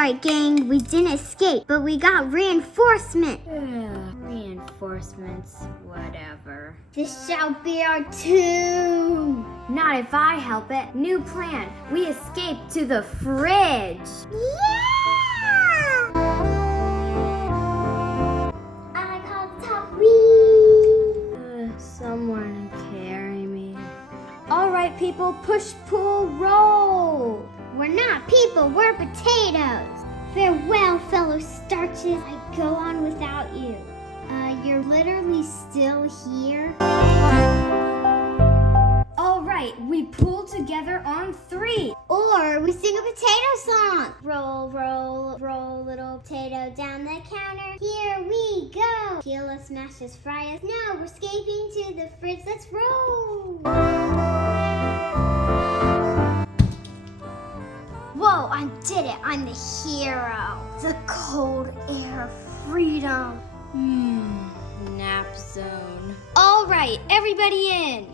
Alright, gang, we didn't escape, but we got reinforcement. Reinforcements, whatever. This shall be our tomb. Not if I help it. New plan. We escape to the fridge. Yeah! I call the top. Whee! Someone carry me. All right, people, push, pull, roll. We're not people, we're potatoes. Farewell, fellow starches. I go on without you. You're literally still here? All right, we pull together on 3. Or we sing a potato song. Roll, roll, roll, little potato down the counter. Here we go. Peel us, smash us, fry us. Now we're escaping to the fridge. Let's roll. Whoa, I did it. I'm the hero. The cold air of freedom. Nap zone. All right, everybody in.